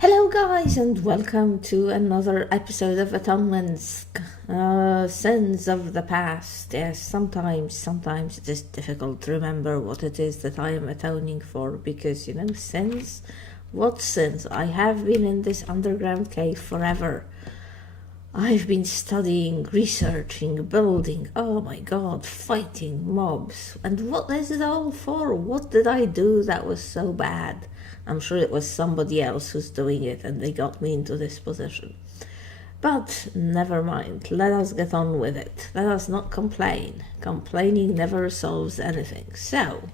Hello, guys, and welcome to another episode of Atonement. Sins of the past. Yes, sometimes it is difficult to remember what it is that I am atoning for because, sins. What sins? I have been in this underground cave forever. I've been studying, researching, building, oh my god, fighting mobs. And what is it all for? What did I do that was so bad? I'm sure it was somebody else who's doing it and they got me into this position. But never mind, let us get on with it. Let us not complain. Complaining never solves anything. So,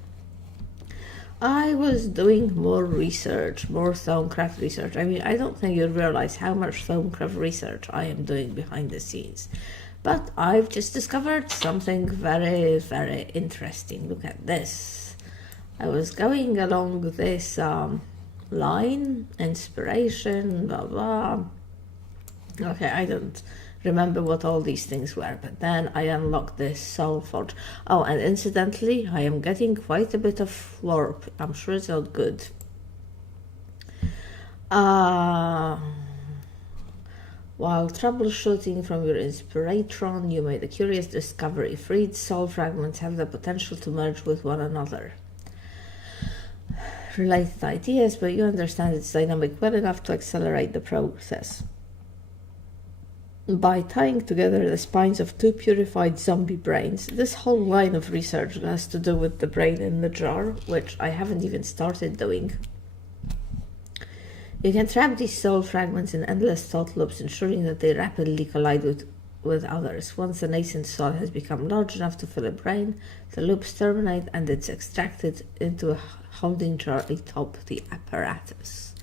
I was doing more research, more Thaumcraft research. I don't think you realize how much Thaumcraft research I am doing behind the scenes. But I've just discovered something very, very interesting. Look at this. I was going along this line, inspiration, blah, blah. Okay, I don't remember what all these things were, but then I unlocked this soul forge. Oh, and incidentally, I am getting quite a bit of warp. I'm sure it's all good. While troubleshooting from your inspiratron, you made a curious discovery. Freed soul fragments have the potential to merge with one another. Related ideas, but you understand its dynamic well enough to accelerate the process. By tying together the spines of two purified zombie brains, this whole line of research has to do with the brain in the jar, which I haven't even started doing. You can trap these soul fragments in endless thought loops, ensuring that they rapidly collide with others. Once a nascent soul has become large enough to fill a brain, the loops terminate and it's extracted into a holding jar atop the apparatus.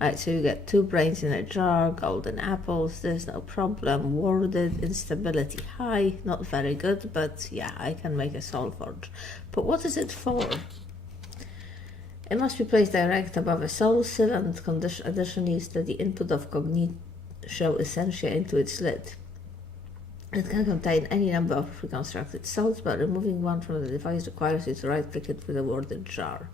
Right, so you get two brains in a jar, golden apples, there's no problem. Warded, instability high, not very good, but yeah, I can make a soul forge. But what is it for? It must be placed direct above a soul seal, and additionally study the input of cognitio essentia into its lid. It can contain any number of reconstructed souls, but removing one from the device requires you to right-click it with a warded jar.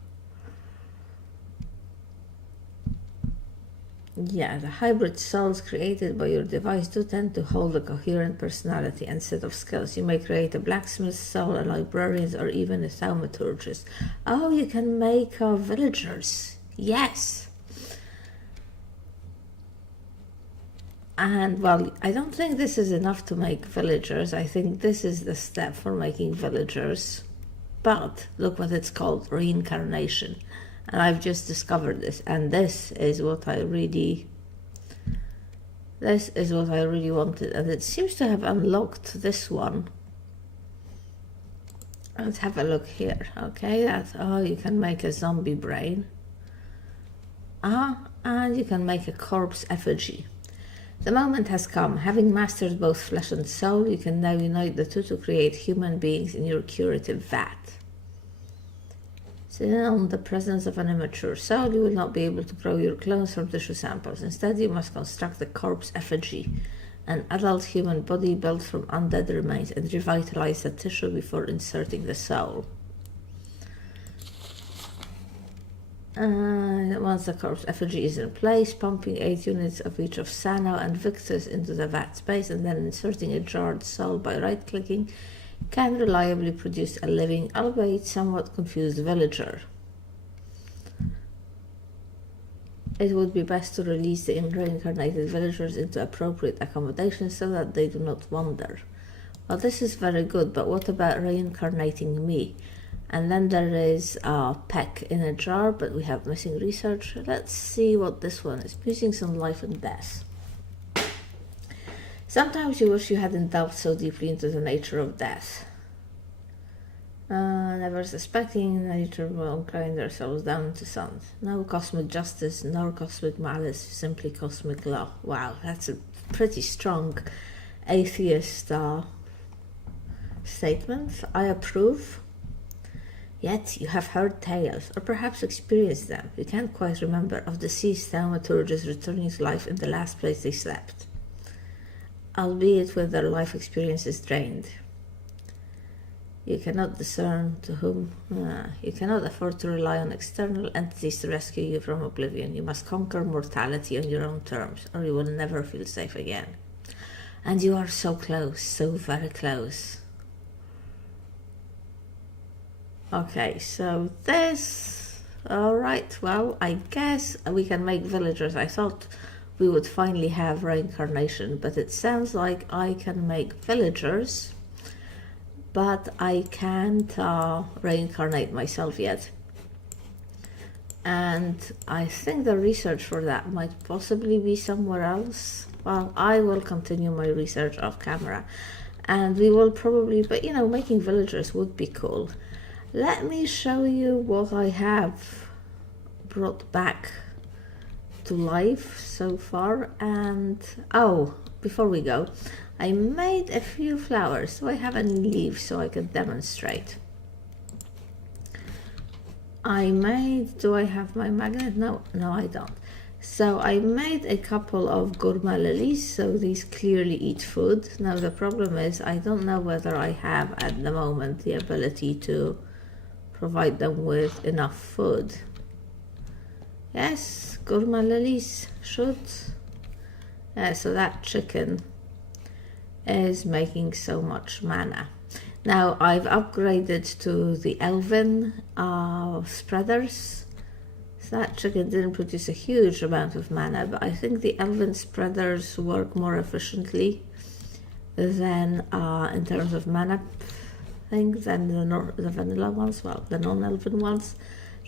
Yeah, the hybrid souls created by your device do tend to hold a coherent personality and set of skills. You may create a blacksmith's soul, a librarian's, or even a thaumaturgist. Oh, you can make villagers. Yes. And, well, I don't think this is enough to make villagers. I think this is the step for making villagers. But look what it's called, reincarnation. And I've just discovered this, and this is what I really wanted, and it seems to have unlocked this one. Let's have a look here. Okay, you can make a zombie brain. And you can make a corpse effigy. The moment has come. Having mastered both flesh and soul, you can now unite the two to create human beings in your curative vat. In the presence of an immature soul, you will not be able to grow your clones from tissue samples. Instead, you must construct a corpse effigy, an adult human body built from undead remains, and revitalize the tissue before inserting the soul. And once the corpse effigy is in place, pumping 8 units of each of Sano and Victus into the vat space, and then inserting a jarred soul by right-clicking, can reliably produce a living, albeit somewhat confused villager. It would be best to release the reincarnated villagers into appropriate accommodation so that they do not wander. Well, this is very good, but what about reincarnating me? And then there is a peck in a jar, but we have missing research. Let's see what this one is. Musings on life and death. Sometimes you wish you hadn't delved so deeply into the nature of death. Never suspecting nature will grind ourselves down into sand. No cosmic justice, nor cosmic malice, simply cosmic law. Wow, that's a pretty strong atheist statement. I approve. Yet you have heard tales, or perhaps experienced them, you can't quite remember, of deceased thaumaturgists returning to life in the last place they slept, albeit with their life experiences drained. You cannot discern to whom. You cannot afford to rely on external entities to rescue you from oblivion. You must conquer mortality on your own terms, or you will never feel safe again. And you are so close, so very close. Okay, so this... Alright, well, I guess we can make villagers. I thought we would finally have reincarnation, but it sounds like I can make villagers, but I can't reincarnate myself yet. And I think the research for that might possibly be somewhere else. Well, I will continue my research off camera, and we will probably, but you know, making villagers would be cool. Let me show you what I have brought back to life so far. And oh, before we go, I made a few flowers. Do I have any leaves so I can demonstrate? Do I have my magnet? No, I don't. So I made a couple of gourmet lilies, so these clearly eat food. Now the problem is I don't know whether I have at the moment the ability to provide them with enough food. Yes, gourmet lilies should. Yeah, so that chicken is making so much mana. Now I've upgraded to the elven spreaders. So that chicken didn't produce a huge amount of mana, but I think the elven spreaders work more efficiently than in terms of mana thing than the vanilla ones, well, the non-elven ones,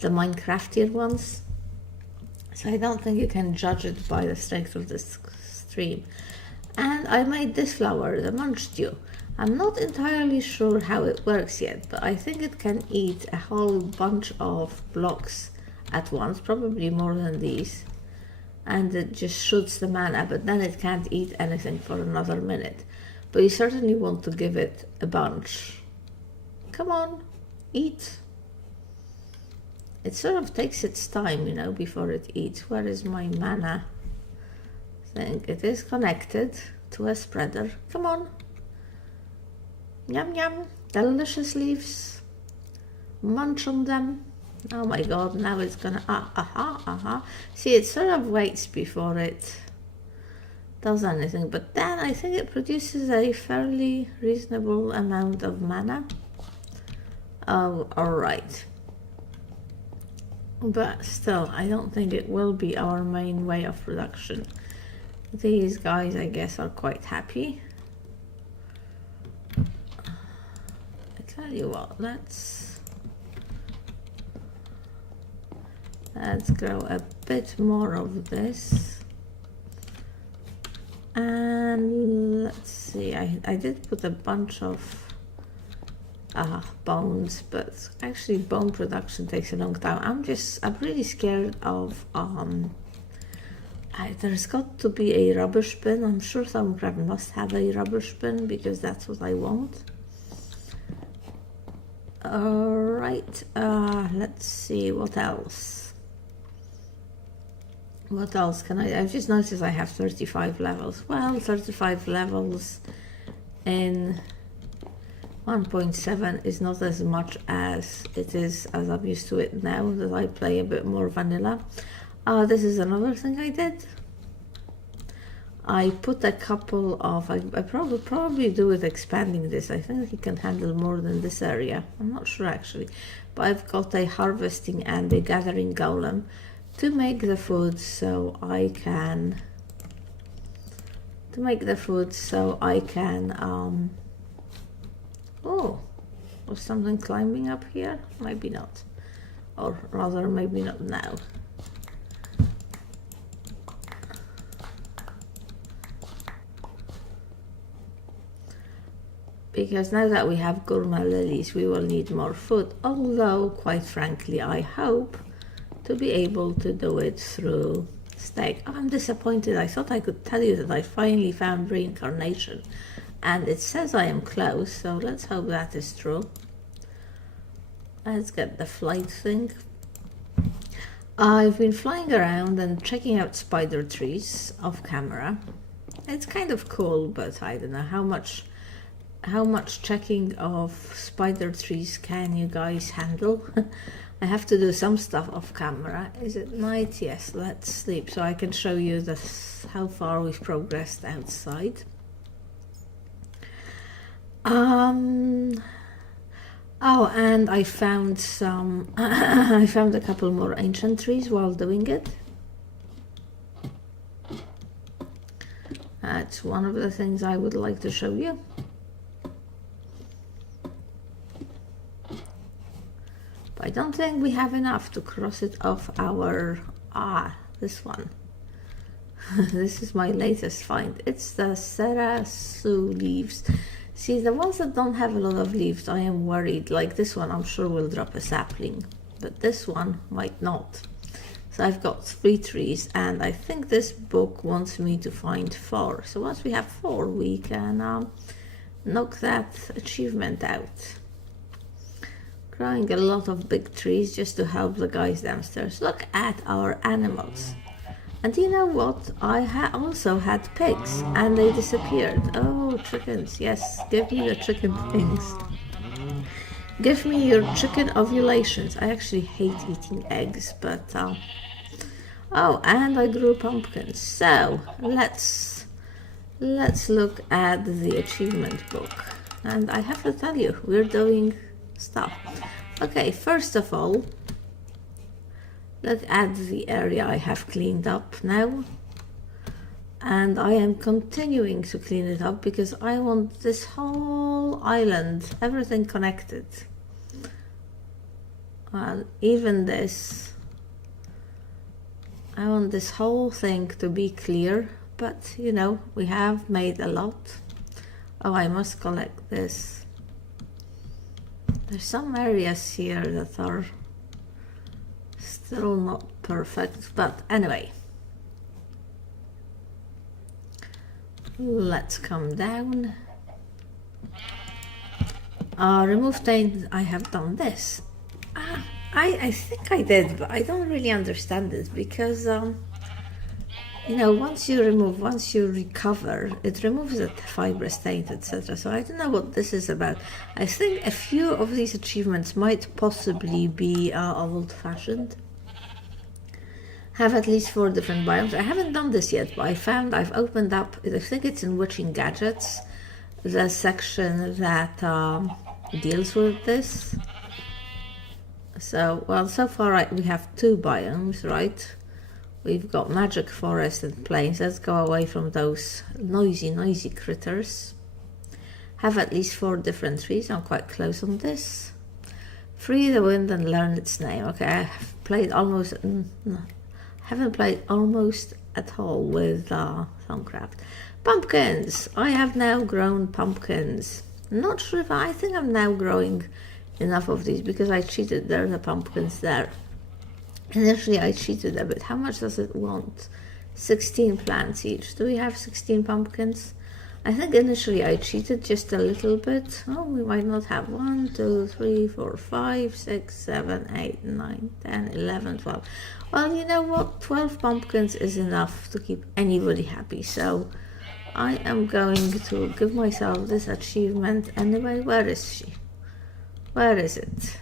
the Minecraftian ones. So I don't think you can judge it by the strength of this stream. And I made this flower, the munch dew. I'm not entirely sure how it works yet, but I think it can eat a whole bunch of blocks at once, probably more than these, and it just shoots the mana, but then it can't eat anything for another minute. But you certainly want to give it a bunch. Come on, eat. It sort of takes its time, you know, before it eats. Where is my mana thing? It is connected to a spreader. Come on. Yum yum. Delicious leaves. Munch on them. Oh my god, now it's gonna... See, it sort of waits before it does anything, but then I think it produces a fairly reasonable amount of mana. Oh, alright. But still, I don't think it will be our main way of production. These guys, I guess, are quite happy. I tell you what, let's grow a bit more of this. And let's see, I did put a bunch of bones, but actually bone production takes a long time. I'm really scared of there's got to be a rubbish bin. I'm sure Thermocraft must have a rubbish bin because that's what I want. Alright, let's see what else. What else can I've just noticed I have 35 levels. Well, 35 levels in 1.7 is not as much as it is as I'm used to it now that I play a bit more vanilla. This is another thing I did. I put a couple of... I probably do with expanding this. I think it can handle more than this area. I'm not sure actually. But I've got a harvesting and a gathering golem to make the food so I can... Oh, was something climbing up here? Maybe not. Or rather, maybe not now. Because now that we have gourmet lilies, we will need more food. Although, quite frankly, I hope to be able to do it through steak. Oh, I'm disappointed. I thought I could tell you that I finally found reincarnation. And it says I am close, so let's hope that is true. Let's get the flight thing. I've been flying around and checking out spider trees off camera. It's kind of cool, but I don't know how much how much checking of spider trees can you guys handle? I have to do some stuff off camera. Is it night? Yes, let's sleep so I can show you how far we've progressed outside. Oh, and I found some I found a couple more ancient trees while doing it. That's one of the things I would like to show you. But I don't think we have enough to cross it off our... this one. This is my latest find. It's the Serasu leaves. See, the ones that don't have a lot of leaves, I am worried. Like this one, I'm sure will drop a sapling, but this one might not. So I've got 3 trees, and I think this book wants me to find 4. So once we have 4, we can knock that achievement out. Growing a lot of big trees just to help the guys downstairs. Look at our animals. And you know what? I also had pigs, and they disappeared. Oh, chickens. Yes, give me the chicken things. Give me your chicken ovulations. I actually hate eating eggs, but... oh, and I grew pumpkins. So, let's look at the achievement book. And I have to tell you, we're doing stuff. Okay, first of all, look at the area I have cleaned up now. And I am continuing to clean it up because I want this whole island, everything connected. Even this. I want this whole thing to be clear, but you know, we have made a lot. Oh, I must collect this. There's some areas here that are still not perfect, but anyway. Let's come down. Remove stain. I have done this. I think I did, but I don't really understand it because you know, once you recover, it removes the fibrous stain, etc. So I don't know what this is about. I think a few of these achievements might possibly be old-fashioned. Have at least 4 different biomes. I haven't done this yet, but I've opened up, I think it's in Witching Gadgets, the section that deals with this. So, well, so far we have 2 biomes, right? We've got Magic Forest and Plains. Let's go away from those noisy critters. Have at least 4 different trees. I'm quite close on this. Free the wind and learn its name. Okay, I have played almost... haven't played almost at all with Thaumcraft. Pumpkins! I have now grown pumpkins. Not sure if I think I'm now growing enough of these because I cheated. There are the pumpkins there. Initially I cheated a bit. How much does it want? 16 plants each. Do we have 16 pumpkins? I think initially I cheated just a little bit. Oh, we might not have 1, 2, 3, 4, 5, 6, 7, 8, 9, 10, 11, 12. Well, you know what? 12 pumpkins is enough to keep anybody happy. So I am going to give myself this achievement. Anyway, where is she? Where is it?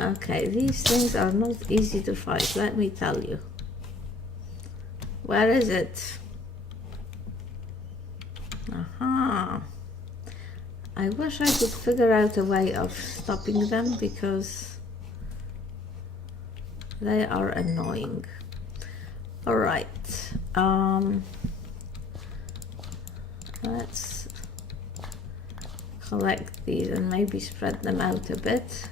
Okay, these things are not easy to fight, let me tell you. Where is it? Aha. I wish I could figure out a way of stopping them because they are annoying. Alright. Let's collect these and maybe spread them out a bit.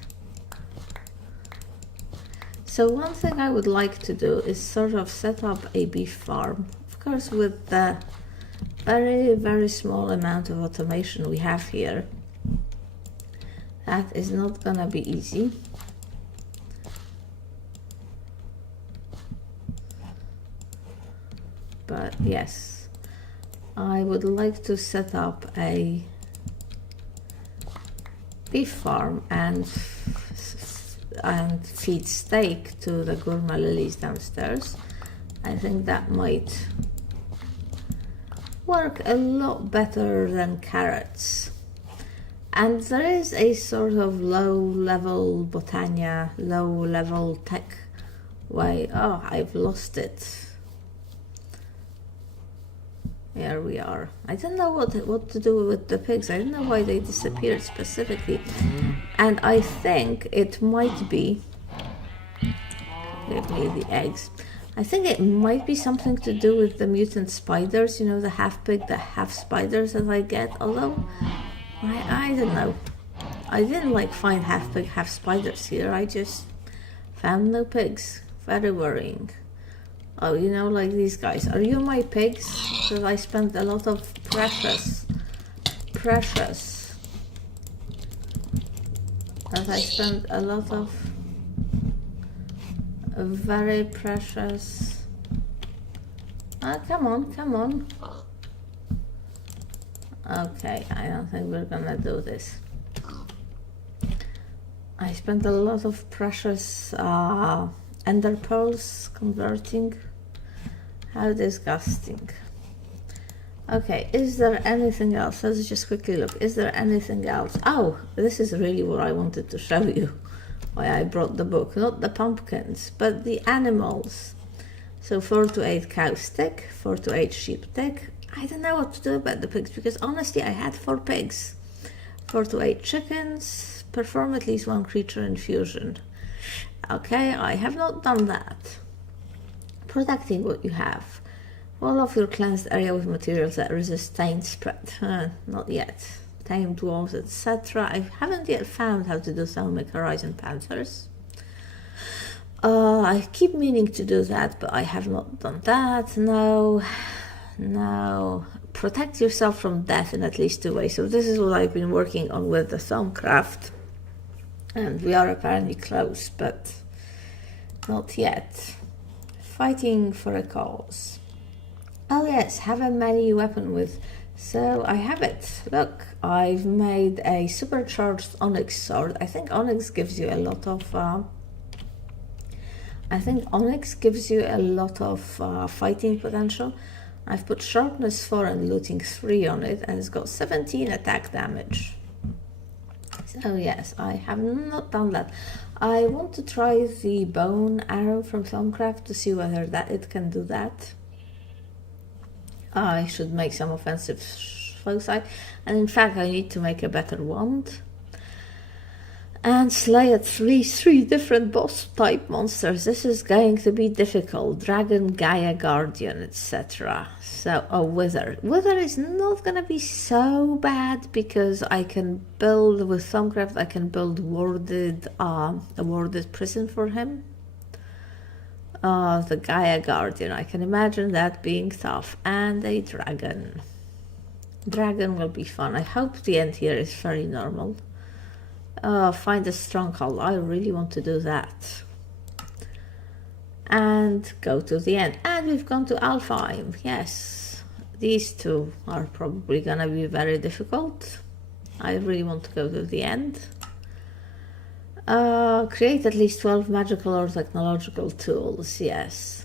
So one thing I would like to do is sort of set up a beef farm. Of course, with the very small amount of automation we have here, that is not gonna be easy. But yes, I would like to set up a beef farm and feed steak to the gourmet lilies downstairs. I think that might work a lot better than carrots. And there is a sort of low-level Botania, low-level tech way. Oh, I've lost it. Here we are. I don't know what to do with the pigs. I don't know why they disappeared specifically. And I think it might be... Give me the eggs. I think it might be something to do with the mutant spiders. You know, the half pig, the half spiders that I get. Although, I don't know. I didn't find half pig, half spiders here. I just found no pigs. Very worrying. Oh, you know, like these guys. Are you my pigs? Because I spent a lot of precious. That I spent a lot of very precious. Come on. Okay, I don't think we're gonna do this. I spent a lot of precious ender pearls converting. How disgusting. Okay, is there anything else? Let's just quickly look. Is there anything else? Oh, this is really what I wanted to show you. Why I brought the book. Not the pumpkins, but the animals. So 4 to 8 cows tick, 4 to 8 sheep tick. I don't know what to do about the pigs because honestly I had 4 pigs. 4 to 8 chickens. Perform at least 1 creature infusion. Okay, I have not done that. Protecting what you have. Wall off your cleansed area with materials that resist stain spread. Not yet. Tamed walls, etc. I haven't yet found how to do Thermic Horizon Panthers. I keep meaning to do that, but I have not done that. No. Protect yourself from death in at least 2 ways. So this is what I've been working on with the Thaumcraft. And we are apparently close, but not yet. Fighting for a cause. Oh yes, have a melee weapon with... So I have it. Look, I've made a supercharged onyx sword. I think onyx gives you a lot of... fighting potential. I've put sharpness 4 and looting 3 on it, and it's got 17 attack damage. So yes, I have not done that. I want to try the bone arrow from Thaumcraft to see whether it can do that. I should make some offensive foci, and in fact I need to make a better wand. And slay at three different boss type monsters. This is going to be difficult. Dragon, Gaia, Guardian, etc. So, Wither. Wither is not going to be so bad because I can build, with Thaumcraft, I can build a warded prison for him. The Gaia Guardian, I can imagine that being tough. And a dragon. Dragon will be fun. I hope the end here is very normal. Find a stronghold. I really want to do that. And go to the end. And we've gone to Alfheim. Yes. These two are probably gonna be very difficult. I really want to go to the end. Create at least 12 magical or technological tools. Yes.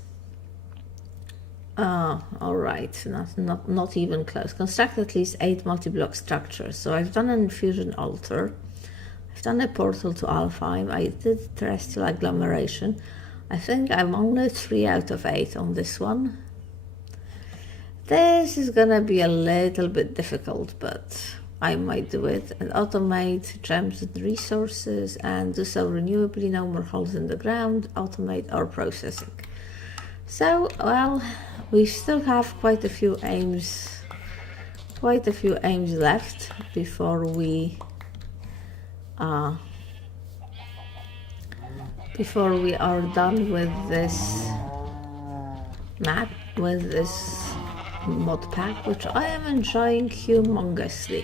Alright, not even close. Construct at least 8 multi-block structures. So I've done an infusion altar. I've done a portal to Alfheim. I did terrestrial agglomeration. I think I'm only 3 out of 8 on this one. This is gonna be a little bit difficult, but I might do it. And automate gems and resources and do so renewably. No more holes in the ground. Automate our processing. So, well, we still have quite a few aims left before we are done with this map, with this mod pack, which I am enjoying humongously.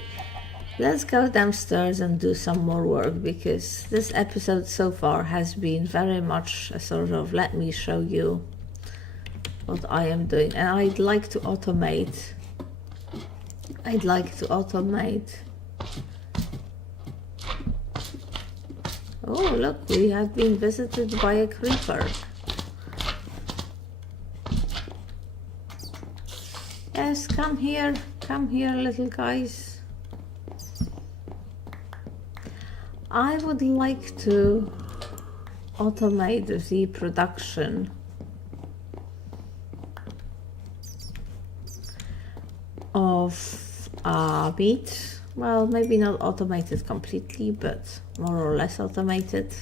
Let's go downstairs and do some more work, because this episode so far has been very much a sort of let me show you what I am doing, and I'd like to automate. Oh, look, we have been visited by a creeper. Yes, come here, little guys. I would like to automate the production of meat. Well, maybe not automated completely, but more or less automated.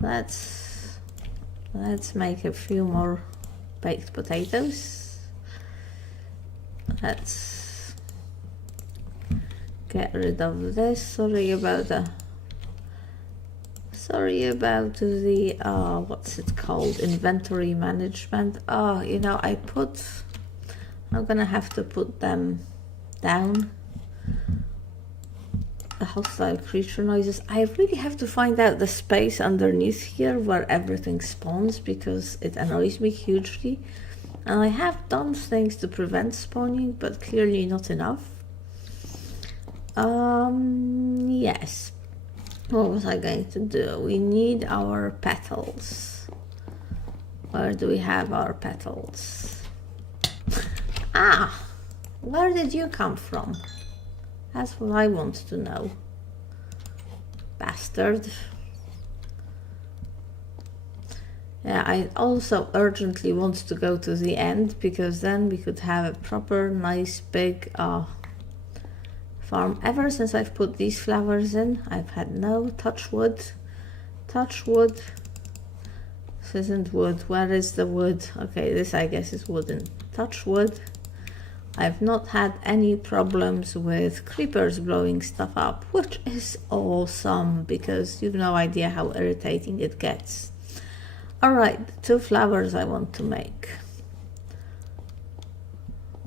Let's make a few more baked potatoes. Let's get rid of this. Sorry about the what's it called, inventory management. Oh, you know, I'm gonna have to put them down. The hostile creature noises. I really have to find out the space underneath here where everything spawns, because it annoys me hugely. And I have done things to prevent spawning, but clearly not enough. Yes. What was I going to do? We need our petals. Where do we have our petals? Ah! Where did you come from? That's what I want to know. Bastard. Yeah, I also urgently want to go to the end, because then we could have a proper, nice, big farm. Ever since I've put these flowers in, I've had no touch wood. Touch wood. This isn't wood. Where is the wood? Okay, this I guess is wooden. Touch wood. I've not had any problems with creepers blowing stuff up, which is awesome, because you've no idea how irritating it gets. Alright, 2 flowers I want to make.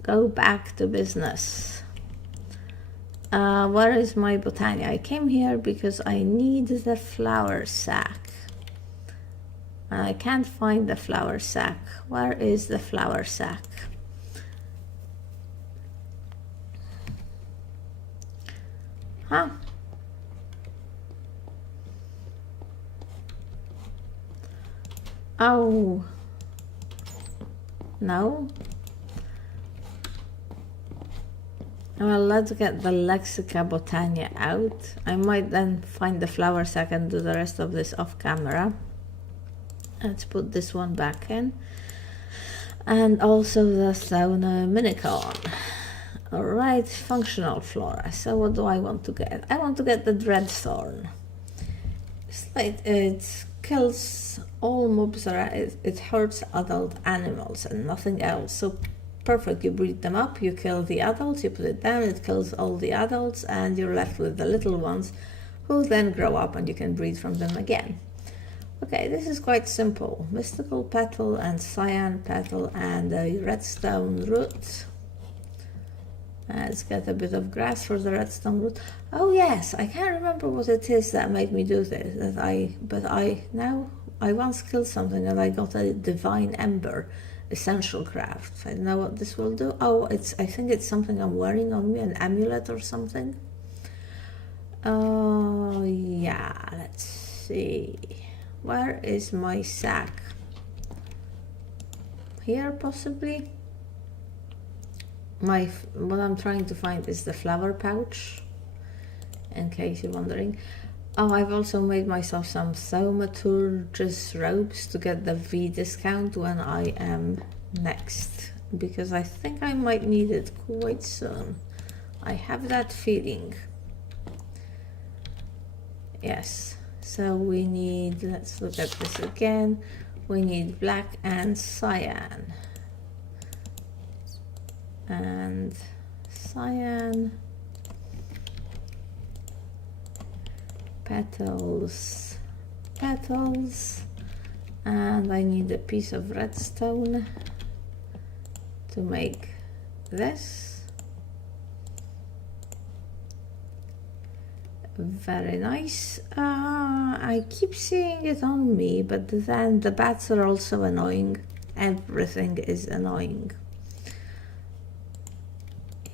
Go back to business. Where is my Botania? I came here because I need the flower sack. And I can't find the flower sack. Where is the flower sack? Huh? Oh. No? Well, let's get the Lexica Botania out. I might then find the flower sack and do the rest of this off camera. Let's put this one back in. And also the stone minicorn. Alright, functional flora. So what do I want to get? I want to get the Dreadthorn. It kills all mobs, it hurts adult animals and nothing else. So perfect, you breed them up, you kill the adults, you put it down, it kills all the adults, and you're left with the little ones who then grow up and you can breed from them again. Okay, this is quite simple. Mystical petal and cyan petal and a redstone root. Let's get a bit of grass for the redstone root. Oh yes, I can't remember what it is that made me do this. I once killed something and I got a divine ember. Essential craft. I don't know what this will do. Oh, I think it's something I'm wearing on me, an amulet or something. Oh yeah, let's see. Where is my sack? Here possibly? What I'm trying to find is the flower pouch, in case you're wondering. Oh, I've also made myself some thaumaturgis robes to get the V discount when I am next, because I think I might need it quite soon. I have that feeling. Yes, so we need, let's look at this again. We need black and cyan. And cyan. Petals, and I need a piece of redstone to make this. Very nice. I keep seeing it on me, but then the bats are also annoying. Everything is annoying.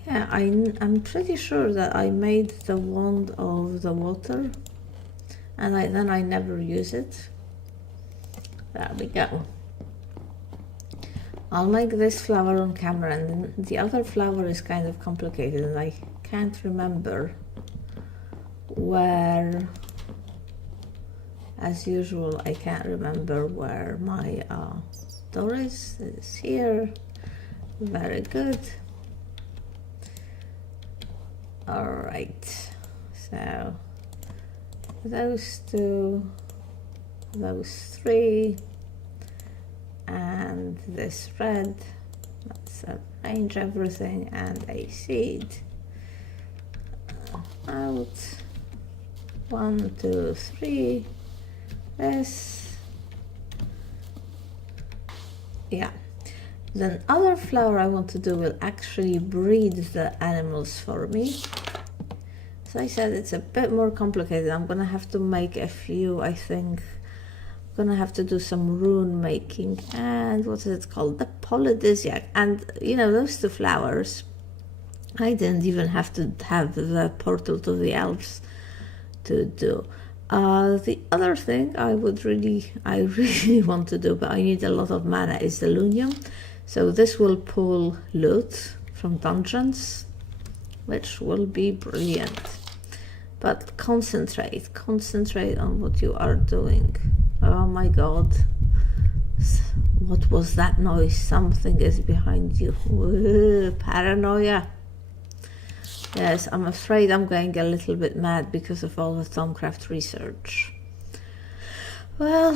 Yeah, I'm pretty sure that I made the wand of the water, and then I never use it. There we go. I'll make this flower on camera, and then the other flower is kind of complicated and I can't remember where, as usual, I can't remember where my door is. It's here. Very good. Alright, so those two, those three, and this red. Let's arrange everything, and a seed out. 1, 2, 3. This, yeah. The other flower I want to do will actually breed the animals for me. So I said it's a bit more complicated. I'm gonna have to make a few, I think. I'm gonna have to do some rune making, and what is it called? The polydisiac. And you know, those two flowers, I didn't even have to have the portal to the elves to do. The other thing I really want to do, but I need a lot of mana, is the Lunium. So this will pull loot from dungeons, which will be brilliant. But concentrate on what you are doing. Oh my god. What was that noise? Something is behind you. Ooh, paranoia. Yes, I'm afraid I'm going a little bit mad because of all the Thaumcraft research. Well,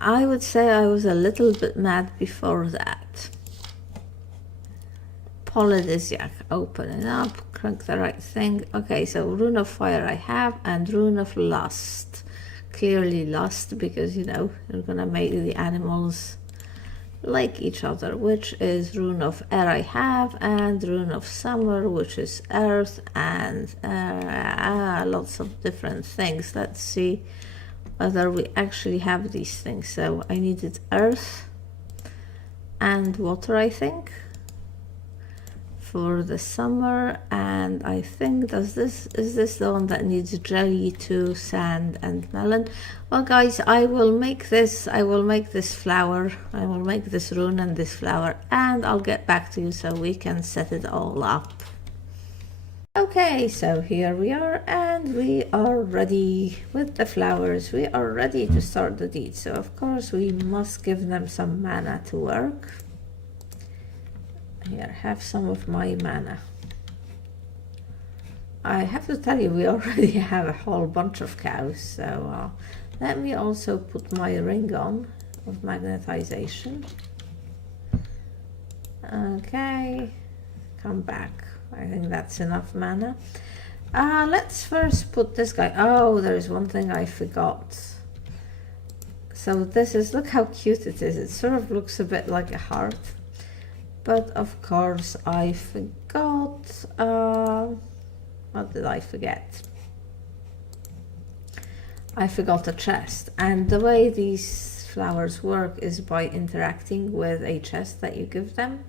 I would say I was a little bit mad before that. Polydisiac, open it up, crank the right thing. Okay, so Rune of Fire I have, and Rune of Lust. Clearly Lust, because, you know, you're gonna make the animals like each other, which is Rune of Air I have, and Rune of Summer, which is Earth, and lots of different things. Let's see whether we actually have these things. So I needed Earth and Water, I think, for the summer, and I think is this the one that needs jelly, to sand and melon? Well guys, I will make this flower, I will make this rune and this flower, and I'll get back to you so we can set it all up. Okay, so here we are, and we are ready with the flowers. We are ready to start the deed, so of course we must give them some mana to work. Here, have some of my mana. I have to tell you, we already have a whole bunch of cows, so let me also put my ring on of magnetization. Okay, come back. I think that's enough mana. Let's first put this guy. Oh, there is one thing I forgot. So this is, look how cute it is. It sort of looks a bit like a heart. But of course I forgot, what did I forget? I forgot a chest, and the way these flowers work is by interacting with a chest that you give them.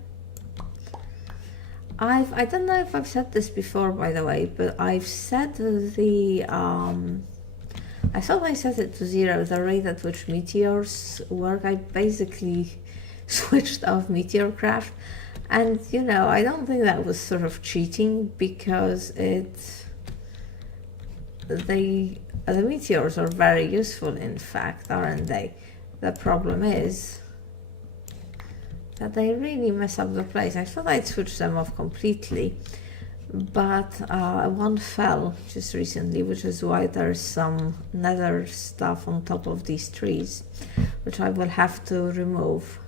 I don't know if I've said this before, by the way, but I've set the, I thought I set it to 0, the rate at which meteors work. I basically switched off Meteorcraft, and you know, I don't think that was sort of cheating, because the meteors are very useful, in fact, aren't they? The problem is that they really mess up the place. I thought I'd switch them off completely, but one fell just recently, which is why there's some nether stuff on top of these trees, which I will have to remove.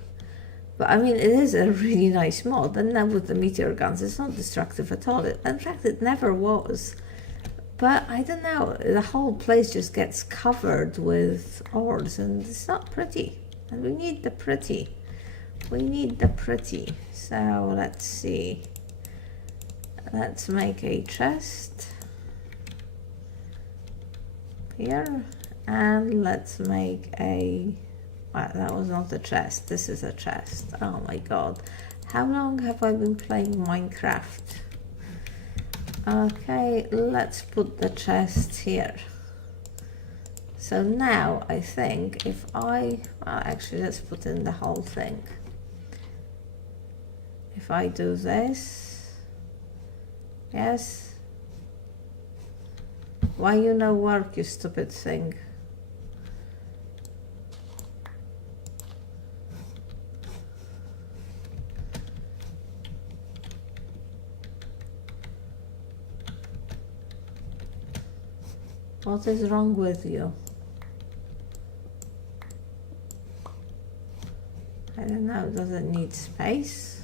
But I mean, it is a really nice mod, and now with the meteor guns, it's not destructive at all. In fact, it never was. But I don't know, the whole place just gets covered with ores, and it's not pretty. And we need the pretty. We need the pretty. So let's see. Let's make a chest here, and let's make a, well, that was not a chest, this is a chest. Oh my god, how long have I been playing Minecraft? Okay, let's put the chest here. So now I think if I, well, actually let's put in the whole thing. if I do this, yes, why you no work, you stupid thing? What is wrong with you? I don't know, does it need space?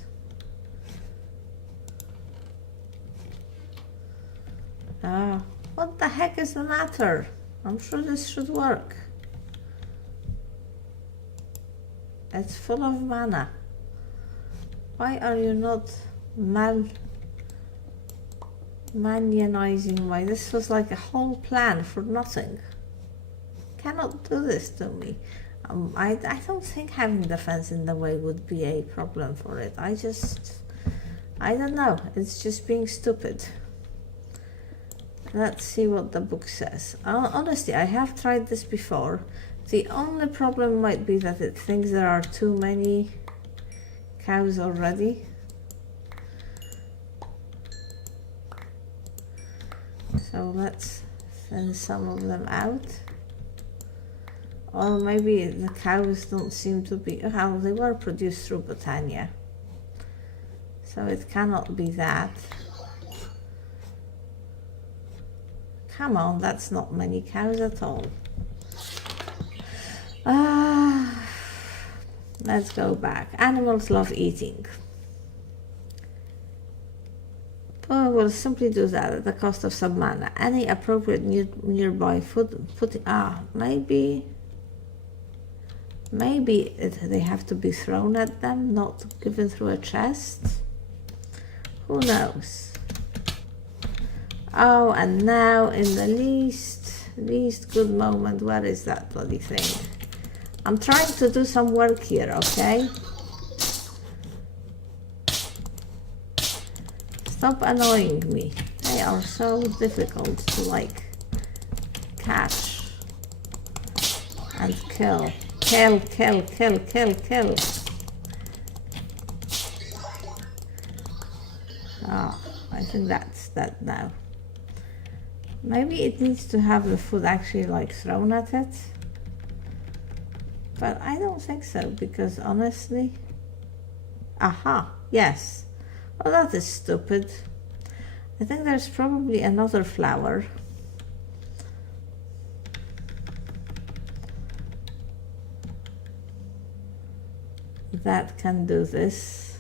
What the heck is the matter? I'm sure this should work. It's full of mana. Why are you not manionizing my... This was like a whole plan for nothing. Cannot do this to me. I don't think having the fence in the way would be a problem for it. I don't know. It's just being stupid. Let's see what the book says. Honestly, I have tried this before. The only problem might be that it thinks there are too many cows already. So let's send some of them out. Or maybe the cows don't seem to be... Oh, they were produced through Botania. So it cannot be that. Come on, that's not many cows at all. Let's go back. Animals love eating. Oh, we'll simply do that at the cost of some mana. Any appropriate nearby food... Maybe they have to be thrown at them, not given through a chest. Who knows? Oh, and now in the least good moment, where is that bloody thing? I'm trying to do some work here, okay? Stop annoying me. They are so difficult to, like, catch and kill. Kill. Oh, I think that's that now. Maybe it needs to have the food actually, like, thrown at it. But I don't think so, because honestly... Aha, yes. Well, that is stupid. I think there's probably another flower. That can do this.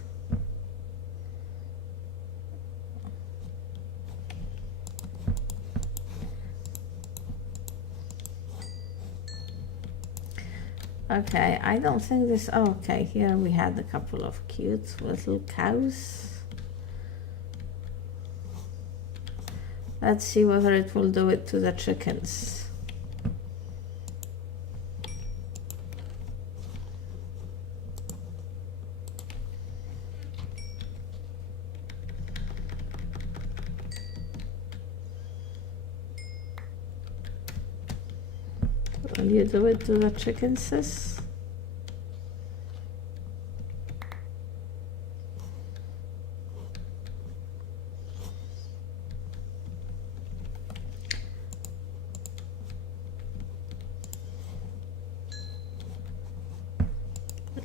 Okay, I don't think this... Oh, okay, here we had a couple of cute little cows. Let's see whether it will do it to the chickens. Will you do it to the chickens, sis?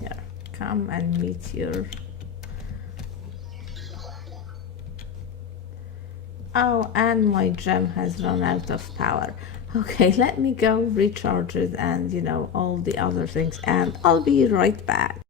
Yeah, come and meet your... Oh, and my gem has run out of power. Okay, let me go recharge it and, you know, all the other things, and I'll be right back.